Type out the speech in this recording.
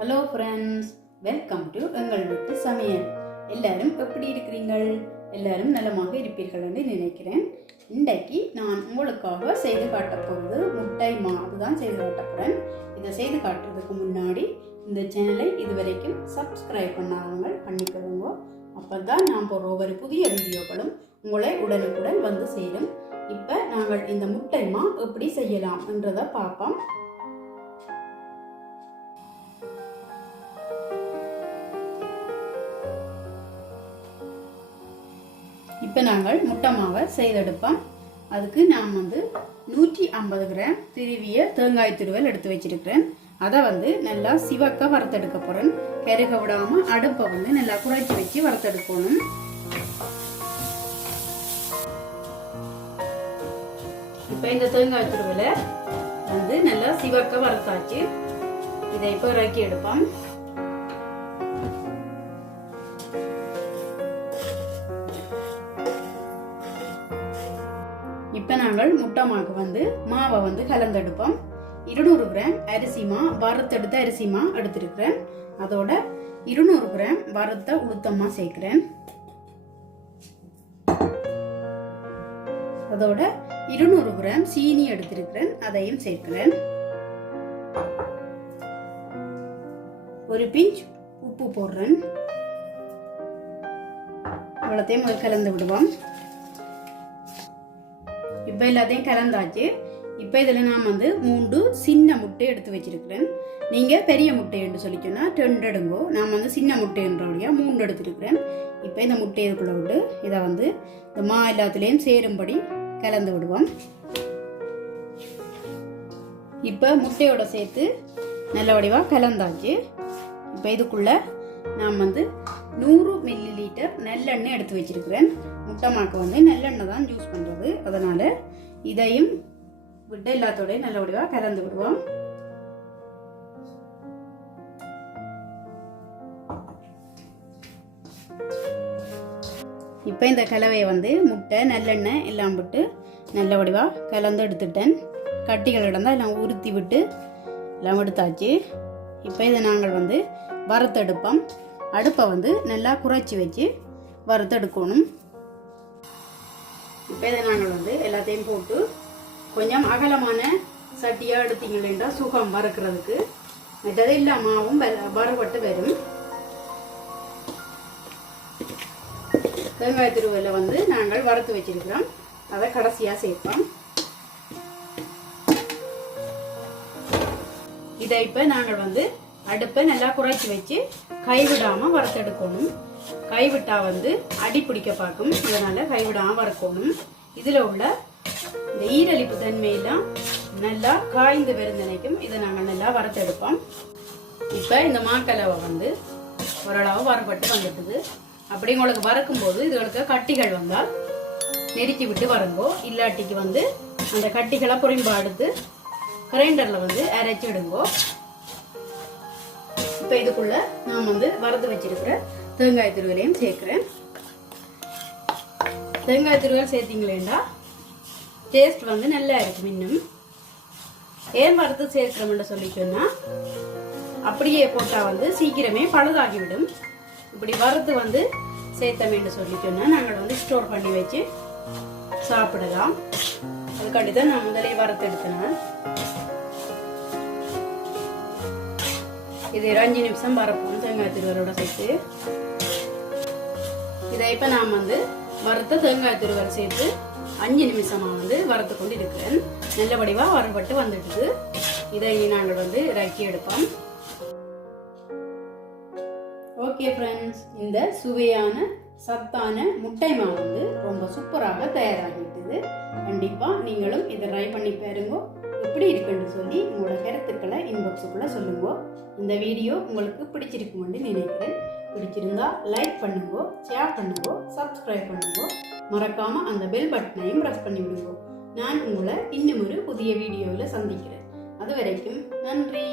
Hello friends, welcome to எங்கள் வீட்டு சமையல். எல்லாரும் எப்படி இருக்கிறீங்கள்? எல்லாரும் நலமாக இருப்பீர்கள் என்று நினைக்கிறேன். இன்றைக்கு நான் உங்களுக்காக செய்து காட்டப் போகிறது முட்டை மாவு தான் செய்து காட்டப்போகிறேன். இதை செய்து காட்டுறதுக்கு முன்னாடி இந்த சேனலை இதுவரைக்கும் சப்ஸ்கிரைப் பண்ணாதவங்க பண்ணிக்கிறவங்க. அப்போ தான் நான் போடுற ஒவ்வொரு புதிய வீடியோக்களும் உங்களை உடனுக்குடன் வந்து சேரும். இப்போ நாங்கள் இந்த முட்டை மாவு எப்படி செய்யலாம் என்றதை பார்ப்போம். இப்போ நாங்கள் முட்டை மாவை செய்தெடுப்போம். அதுக்கு நான் 150 கிராம் திருவிய தேங்காய் துருவல் எடுத்து வச்சிருக்கிறேன். அதை நல்லா சிவக்க வறுத்தெடுக்க போகிறேன். கருக விடாமல் அடுப்பை நல்லா குறைச்சி வச்சு வறுத்தெடுக்கணும். இப்போ இந்த தேங்காய் துருவலை நல்லா சிவக்க வறுத்தாச்சு. இதை இப்போ இறக்கி எடுப்போம். இப்போ நாங்கள் முட்டை மாவுக்கு மாவை கலந்தெடுப்போம். 200 கிராம் அரிசி மா, வறுத்தெடுத்த அரிசி மா எடுத்துருக்கிறேன். அதோட 200 கிராம் வறுத்த உளுத்தம்மா சேர்க்கிறேன். அதோட 200 கிராம் சீனி எடுத்திருக்கிறேன், அதையும் சேர்க்கிறேன். ஒரு பிஞ்ச் உப்பு போடுறேன். இவ்வளோத்தையும் கலந்து விடுவோம். இப்போ எல்லாத்தையும் கலந்தாச்சு. இப்போ இதில் நான் 3 சின்ன முட்டை எடுத்து வச்சிருக்கிறேன். நீங்கள் பெரிய முட்டை என்று சொல்லிச்சோன்னா 2 எடுங்கோ. நான் சின்ன முட்டைன்றபடியாக 3 எடுத்துருக்கிறேன். இப்போ இந்த முட்டையை இதுக்குள்ளே விட்டு இதை இந்த மா எல்லாத்துலேயும் சேரும்படி கலந்து விடுவோம். இப்போ முட்டையோட சேர்த்து நல்ல வடிவாக கலந்தாச்சு. இப்போ இதுக்குள்ளே நான் 100 மில்லி லிட்டர் நல்லெண்ணெய் எடுத்து வச்சிருக்கிறேன். முட்டை மாக்கு நல்லெண்ணெய் தான் யூஸ் பண்ணுறது. அதனால் இதையும் விட்டு எல்லாத்தோடையும் நல்ல வடிவாக கலந்து விடுவோம். இப்போ இந்த கலவையை முட்டை நல்லெண்ணெய் எல்லாம் விட்டு நல்ல வடிவாக கலந்து எடுத்துட்டேன். கட்டிகள் இடந்தா எல்லாம் உருத்தி விட்டு எல்லாம் எடுத்தாச்சு. இப்போ இதை நாங்கள் வறுத்தெடுப்போம். அடுப்பை நல்லா குறைச்சி வச்சு வறுத்தெடுக்கணும். இப்போ இதை நாங்கள் எல்லாத்தையும் போட்டு கொஞ்சம் அகலமான சட்டியாக எடுத்தீங்கன்னா சுகம் வறுக்கிறதுக்கு. மற்றது இல்லை மாவும் வறுபட்டு வரும். வெங்காய துருவலை நாங்கள் வறுத்து வச்சிருக்கிறோம். அதை கடைசியாக சேர்ப்போம். இதை இப்போ நாங்கள் அடுப்பை நல்லா குறைச்சி வச்சு கைவிடாமல் வறுத்தெடுக்கணும். கைவிட்டா அடி பிடிக்க பார்க்கும். அதனால் கைவிடாமல் வறுக்கணும். இதில் உள்ள இந்த ஈரலிப்பு தன்மையெல்லாம் நல்லா காய்ந்து வருந்தனைக்கும் இதை நாங்கள் நல்லா வறுத்தெடுப்போம். இப்போ இந்த மாக்கலவை ஓரளவு வறுபட்டு வந்துட்டுது. அப்படி உங்களுக்கு வறுக்கும்போது இதுகளுக்கு கட்டிகள் வந்தால் நெருக்கி விட்டு வருங்கோ. இல்லாட்டிக்கு அந்த கட்டிகளை புரிம்பா எடுத்து கிரைண்டரில் அரைச்சி விடுங்கோ. இப்போ இதுக்குள்ள நான் வறுத்து வச்சிருக்கிற தேங்காய் துருவலையும் சேர்க்கிறேன். தேங்காய் துருவல் சேர்த்தீங்களேண்டா டேஸ்ட் நல்லா இருக்கும். இன்னும் ஏன் வறுத்து சேர்க்கிறோம்னு சொல்லி சொன்னா அப்படியே போட்டால் சீக்கிரமே பழுதாகிவிடும். இப்படி வறுத்து சேர்த்தமேன்னு சொல்லி சொன்னா நாங்கள் ஸ்டோர் பண்ணி வச்சு சாப்பிடலாம். அதுக்காண்டி தான் நான் முதலே வறுத்து எடுத்தேன். இது 5 நிமிஷம் வரப்போம் தேங்காய் துருவலோட சேர்த்து. இதை இப்போ நான் வறுத்த தேங்காய் துருவல் சேர்த்து 5 நிமிஷமாக வறுத்து கொண்டு இருக்கிறேன். நல்ல வடிவாக வறுபட்டு வந்துடுது. இதை நாங்கள் இறக்கி எடுப்போம். ஓகே ஃப்ரெண்ட்ஸ், இந்த சுவையான சத்தான முட்டை மாவு ரொம்ப சூப்பராக தயாராகிட்டது. கண்டிப்பாக நீங்களும் இதை ட்ரை பண்ணி பாருங்க. எப்படி இருக்குன்னு சொல்லி உங்களோட கருத்துக்களை இன்பாக்ஸுக்குள்ள சொல்லுங்க. இந்த வீடியோ உங்களுக்கு பிடிச்சிருக்கும்னு நினைக்கிறேன். பிடிச்சிருந்தா லைக் பண்ணுங்க, ஷேர் பண்ணுங்க, சப்ஸ்கிரைப் பண்ணுங்க. மறக்காம அந்த பெல் பட்டனையும் பிரஸ் பண்ணி விடுங்க. நான் உங்களை இன்னும் ஒரு புதிய வீடியோவில் சந்திக்கிறேன். அது வரைக்கும் நன்றி.